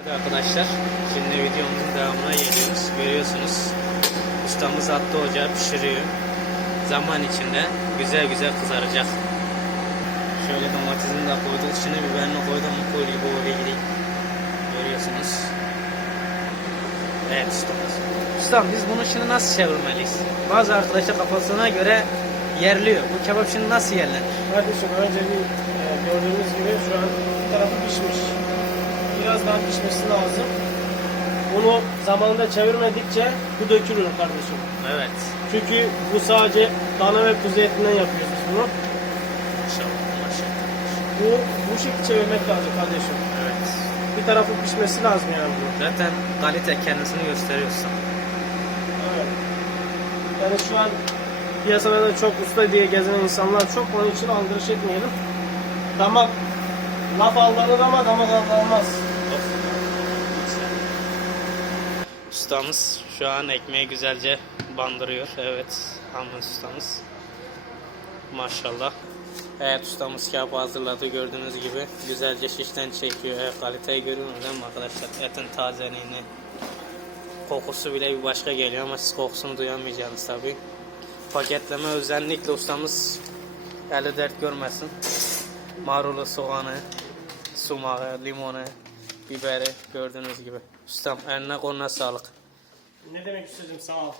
Evet arkadaşlar, şimdi videomuzun devamına geliyoruz. Görüyorsunuz, ustamız attı ocağa pişiriyor. Zaman içinde güzel güzel kızaracak. Şöyle domatesini de koyduk, şimdi biberini koydum koyuyor bu oraya gideyim. Görüyorsunuz. Evet ustamız. Ustam biz bunu şimdi nasıl çevirmeliyiz? Bazı arkadaşlar kafasına göre yerliyor. Bu kebap şimdi nasıl yerlenir? Kardeşim önce bir e, gördüğünüz gibi şu an bir tarafı pişmiş. Biraz daha pişmesi lazım. Bunu zamanında çevirmedikçe bu dökülür kardeşim. Evet. Çünkü bu sadece dana ve kuzu etinden yapıyoruz bunu. Maşallah. Bu bu şekilde çevirmek lazım kardeşim. Evet. Bir tarafı pişmesi lazım yani bu. Zaten kalite kendisini gösteriyor ustam. Evet. Yani şu an piyasada da çok usta diye gezen insanlar çok onun için aldırış etmeyelim. Damak laf aldanır ama damak aldanmaz. Ustamız şu an ekmeği güzelce bandırıyor. Evet, Ahmet ustamız. Maşallah. Evet ustamız kebabı hazırladı gördüğünüz gibi. Güzelce şişten çekiyor. Evet, kaliteyi görüyorsunuz değil mi arkadaşlar? Etin tazeliğini. Kokusu bile bir başka geliyor ama siz kokusunu duyamayacaksınız tabi. Paketleme özellikle ustamız eli dert görmesin. Marulu, soğanı, sumağı, limonu, biberi gördüğünüz gibi. Ustam eline koluna sağlık. Ne demek istedim sağ ol.